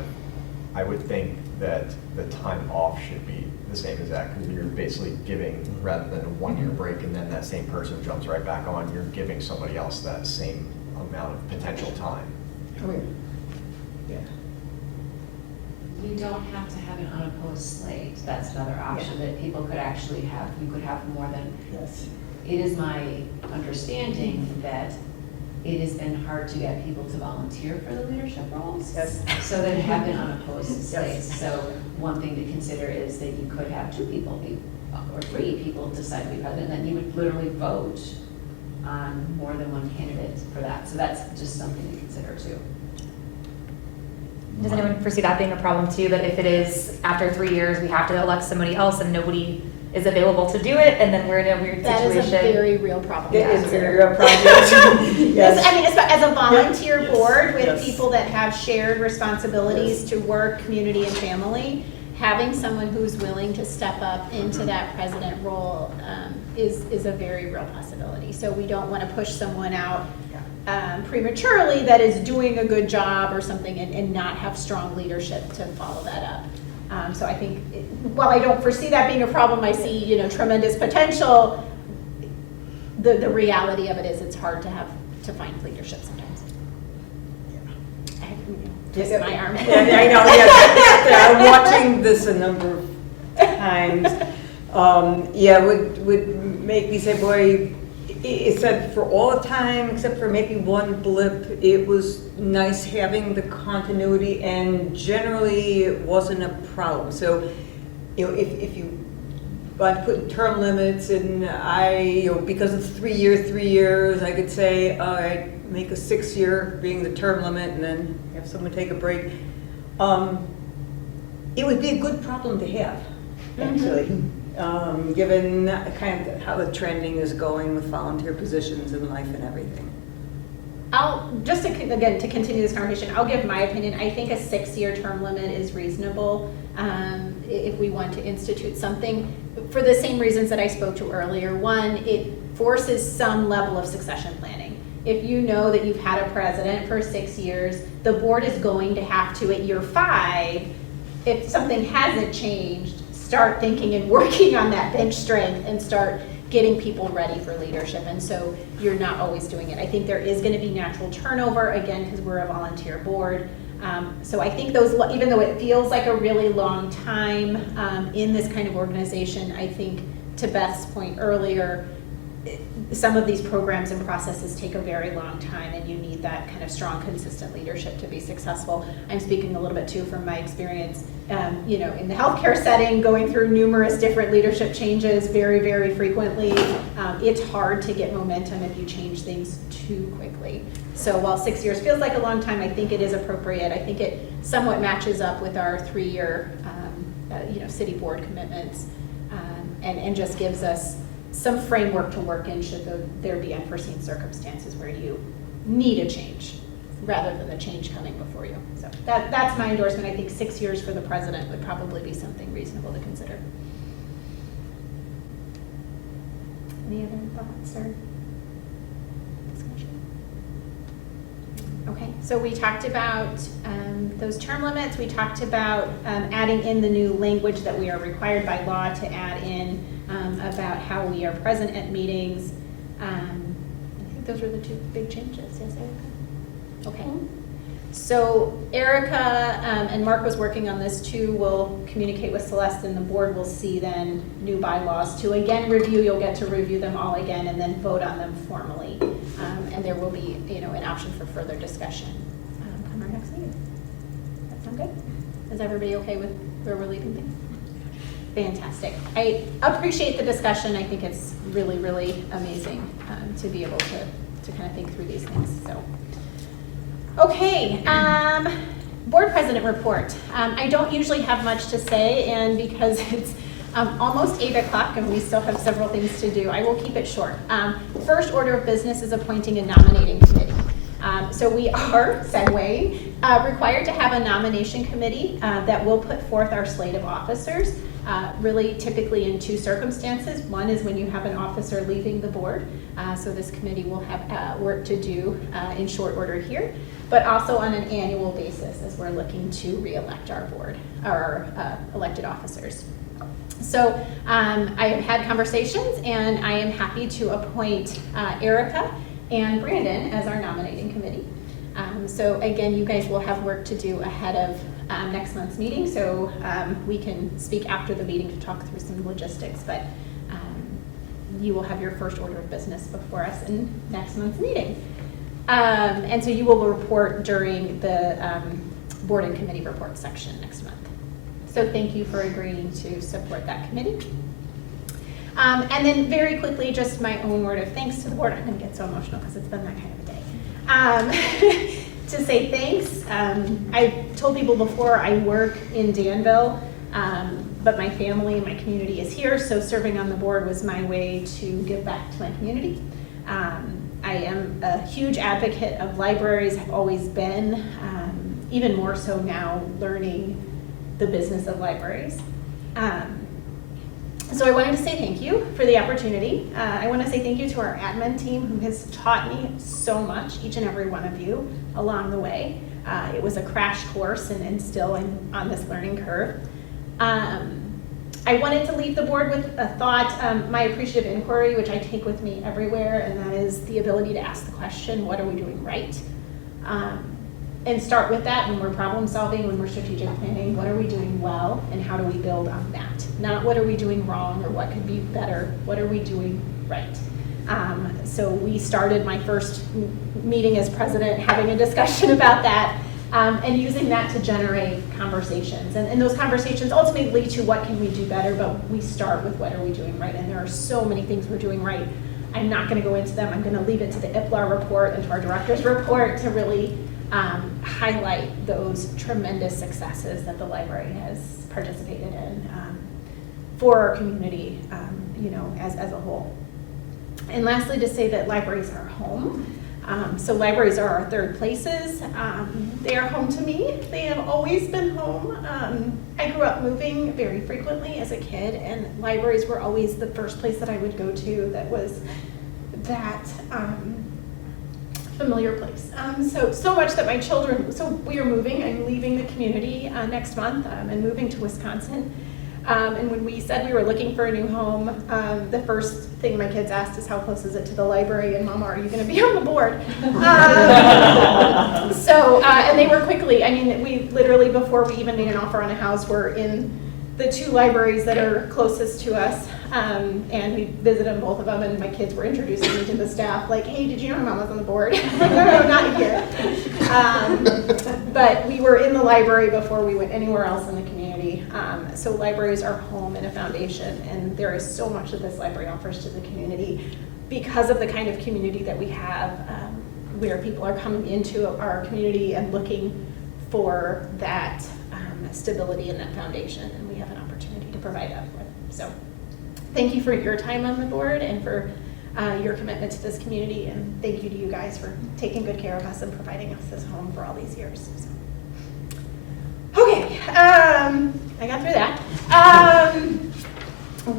I would think that the time off should be the same as that, because you're basically giving, rather than a 1-year break and then that same person jumps right back on, you're giving somebody else that same amount of potential time. Oh, yeah. You don't have to have an unopposed slate. That's another option that people could actually have. You could have more than. Yes. It is my understanding that it has been hard to get people to volunteer for the leadership roles. Yes. So that have been unopposed Yes. slates. So one thing to consider is that you could have 2 people be, or 3 people decide to be president, then you would literally vote on more than one candidate for that. So that's just something to consider too. Does anyone foresee that being a problem too, that if it is after 3 years, we have to elect somebody else and nobody is available to do it, and then we're in a weird That is situation? a very real problem. It is a Yes. very real problem. Yes, I mean, as a volunteer Yes. board with Yes. people that have shared responsibilities to work, community, and family, having someone who's willing to step up into that president role is a very real possibility. So we don't want to push someone out prematurely that is doing a good job or something and not have strong leadership to follow that up. So I think, while I don't foresee that being a problem, I see, you know, tremendous potential. The reality of it is it's hard to find leadership sometimes. I have, you know, twist my arm. Yeah, I know, yeah, I'm watching this a number of times. Would make me say, boy, it said for all the time, except for maybe one blip, it was nice having the continuity, and generally it wasn't a problem. So, you know, if you want to put term limits, and because it's 3 years, I could say, all right, make a 6-year being the term limit, and then have someone take a break. It would be a good problem to have, actually. Given kind of how the trending is going with volunteer positions in life and everything. Just to continue this conversation, I'll give my opinion. I think a 6-year term limit is reasonable if we want to institute something for the same reasons that I spoke to earlier. One, it forces some level of succession planning. If you know that you've had a president for 6 years, the board is going to have to, at year 5, if something hasn't changed, start thinking and working on that bench strength and start getting people ready for leadership. And so you're not always doing it. I think there is going to be natural turnover, again, because we're a volunteer board. So I think those, even though it feels like a really long time in this kind of organization, I think to Beth's point earlier, some of these programs and processes take a very long time, and you need that kind of strong, consistent leadership to be successful. I'm speaking a little bit too from my experience, in the healthcare setting, going through numerous different leadership changes very, very frequently. It's hard to get momentum if you change things too quickly. So while 6 years feels like a long time, I think it is appropriate. I think it somewhat matches up with our 3-year, city board commitments, and just gives us some framework to work in should there be unforeseen circumstances where you need a change rather than the change coming before you. So that's my endorsement. I think 6 years for the president would probably be something reasonable to consider. Any other thoughts or discussion? Okay, so we talked about those term limits. We talked about adding in the new language that we are required by law to add in about how we are present at meetings. I think those were the 2 big changes. Yes, Erica? Okay. So Erica and Mark was working on this too. We'll communicate with Celeste, and the board will see then new bylaws to again review. You'll get to review them all again and then vote on them formally. And there will be, an option for further discussion come our next meeting. That sound good? Is everybody okay with where we're leaving things? Fantastic. I appreciate the discussion. I think it's really, really amazing to be able to kind of think through these things. So, okay, board president report. I don't usually have much to say, and because it's almost 8 o'clock and we still have several things to do, I will keep it short. First order of business is appointing a nominating committee. So we are, required to have a nomination committee that will put forth our slate of officers. Really typically in 2 circumstances. One is when you have an officer leaving the board. So this committee will have work to do in short order here, but also on an annual basis as we're looking to re-elect our board, our elected officers. So I have had conversations, and I am happy to appoint Erica and Brandon as our nominating committee. So again, you guys will have work to do ahead of next month's meeting, so we can speak after the meeting to talk through some logistics, but you will have your first order of business before us in next month's meeting. And so you will report during the board and committee report section next month. So thank you for agreeing to support that committee. And then very quickly, just my own word of thanks to the board. I'm going to get so emotional because it's been that kind of a day. To say thanks. I told people before I work in Danville, but my family and my community is here, so serving on the board was my way to give back to my community. I am a huge advocate of libraries, have always been, even more so now, learning the business of libraries. So I wanted to say thank you for the opportunity. I want to say thank you to our admin team who has taught me so much, each and every one of you, along the way. It was a crash course and still I'm on this learning curve. I wanted to leave the board with a thought, my appreciative inquiry, which I take with me everywhere, and that is the ability to ask the question, what are we doing right? And start with that when we're problem solving, when we're strategic planning, what are we doing well, and how do we build on that? Not what are we doing wrong or what could be better, what are we doing right? So we started my first meeting as president having a discussion about that, and using that to generate conversations. And those conversations ultimately lead to what can we do better, but we start with what are we doing right, and there are so many things we're doing right. I'm not gonna go into them, I'm gonna leave it to the IPLAR report and to our director's report to really highlight those tremendous successes that the library has participated in for our community, as a whole. And lastly, to say that libraries are home. So libraries are our third places. They are home to me. They have always been home. I grew up moving very frequently as a kid, and libraries were always the first place that I would go to that was that familiar place. So much that my children, so we are moving, I'm leaving the community next month and moving to Wisconsin. And when we said we were looking for a new home, the first thing my kids asked is how close is it to the library, and Mama, are you gonna be on the board? And they were quickly, we literally, before we even made an offer on a house, were in the two libraries that are closest to us, and we visited both of them, and my kids were introducing me to the staff, like, hey, did you know Mama's on the board? No, not here. But we were in the library before we went anywhere else in the community. So libraries are home and a foundation, and there is so much that this library offers to the community because of the kind of community that we have, where people are coming into our community and looking for that stability in that foundation, and we have an opportunity to provide that for them. So thank you for your time on the board and for your commitment to this community, and thank you to you guys for taking good care of us and providing us this home for all these years. So. Okay, I got through that. Do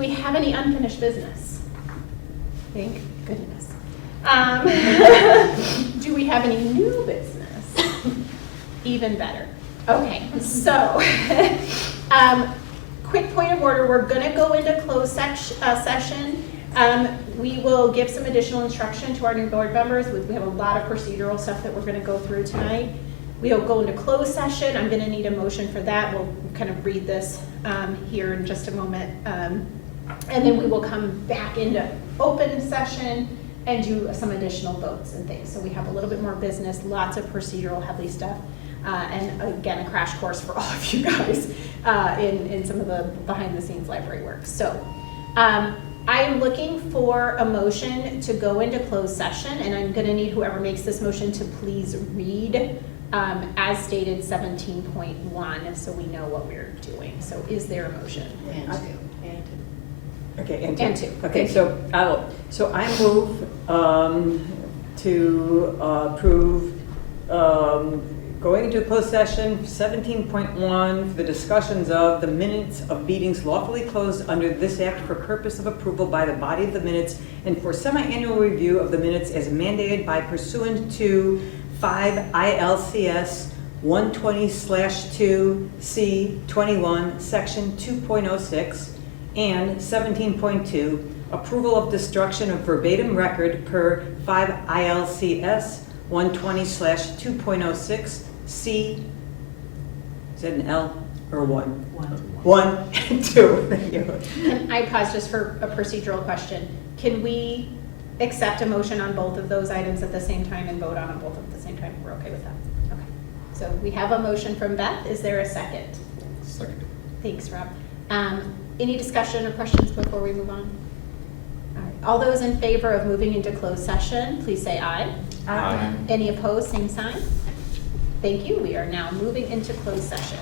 we have any unfinished business? Thank goodness. Do we have any new business? Even better. Okay, so quick point of order, we're gonna go into closed session. We will give some additional instruction to our new board members. We have a lot of procedural stuff that we're gonna go through tonight. We'll go into closed session. I'm gonna need a motion for that. We'll kind of read this here in just a moment. And then we will come back into open session and do some additional votes and things. So we have a little bit more business, lots of procedural heavy stuff. And again, a crash course for all of you guys in some of the behind the scenes library work. So I am looking for a motion to go into closed session, and I'm gonna need whoever makes this motion to please read as stated 17.1 so we know what we're doing. So is there a motion? Okay, and two. And two. Okay, so I move to approve going into closed session 17.1 for the discussions of the minutes of meetings lawfully closed under this act for purpose of approval by the body of the minutes and for semi-annual review of the minutes as mandated by pursuant to 5 ILCS 120/2C21 section 2.06 and 17.2 approval of destruction of verbatim record per 5 ILCS 120/2.06 C that an L or one? One. 1 and 2. Thank you. Can I pause just for a procedural question? Can we accept a motion on both of those items at the same time and vote on them both at the same time? We're okay with that? Okay. So we have a motion from Beth. Is there a second? Second. Thanks, Rob. Any discussion or questions before we move on? All right. All those in favor of moving into closed session, please say aye. Aye. Any opposed, same sign. Thank you. We are now moving into closed session.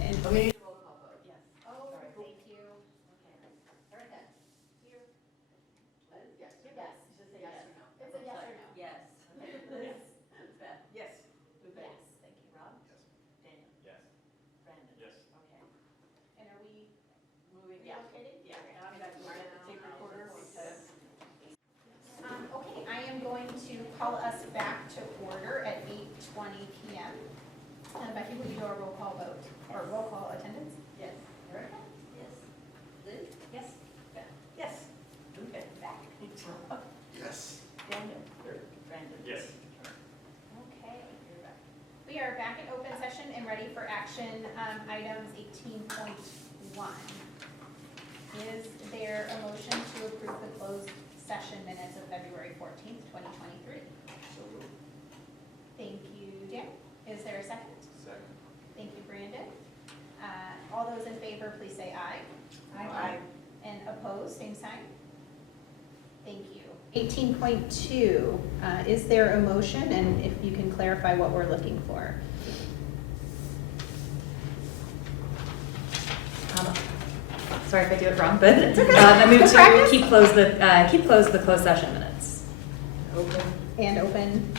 And But we need a roll call vote. Yes. Oh, thank you. Erica, you. Yes. Yes. Just say yes or no. It's a yes or no. Yes. Yes. Beth? Yes. Yes, thank you. Rob? Daniel? Yes. Brandon? Yes. Okay. And are we Moving, relocating? Yeah, now I'm going to get the tape recorder because. Okay, I am going to call us back to order at 8:20 PM. Becky, will you do a roll call vote, or roll call attendance? Yes. Erica? Yes. Liz? Yes. Beth? Yes. Okay. Back. Yes. Daniel? Brandon? Yes. Okay, we are back in open session and ready for action, items 18.1. Is there a motion to approve the closed session minutes of February 14th, 2023? So moved. Thank you, Dan. Is there a second? Second. Thank you, Brandon. All those in favor, please say aye. Aye. And opposed, same sign. Thank you. 18.2, is there a motion, and if you can clarify what we're looking for? Sorry if I do it wrong, but I move Good to practice. keep close the closed session minutes. Open. And open?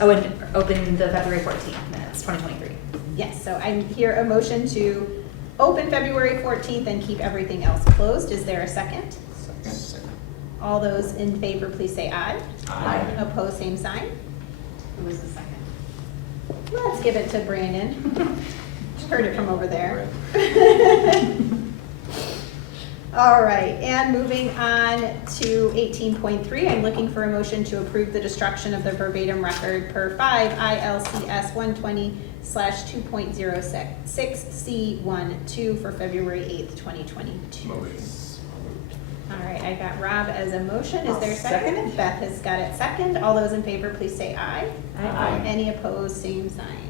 Oh, and open the February 14th minutes, 2023. Yes, so I hear a motion to open February 14th and keep everything else closed. Is there a second? Second. All those in favor, please say aye. Aye. Opposed, same sign. Who was the second? Let's give it to Brandon. Just heard it from over there. All right, and moving on to 18.3, I'm looking for a motion to approve the destruction of the verbatim record per 5 ILCS 120/2.06C12 for February 8th, 2022. Motion. All right, I got Rob as a motion. Is there a I'll second? second it. Beth has got it second. All those in favor, please say aye. Aye. Any opposed, same sign.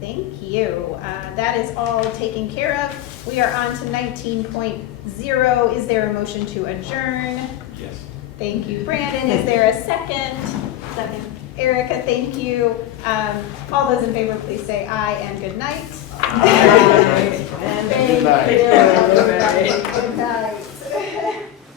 Thank you. That is all taken care of. We are on to 19.0. Is there a motion to adjourn? Yes. Thank you, Brandon. Is there a second? Second. Erica, thank you. All those in favor, please say aye and good night. Aye. And Thank Good night. you. Good night.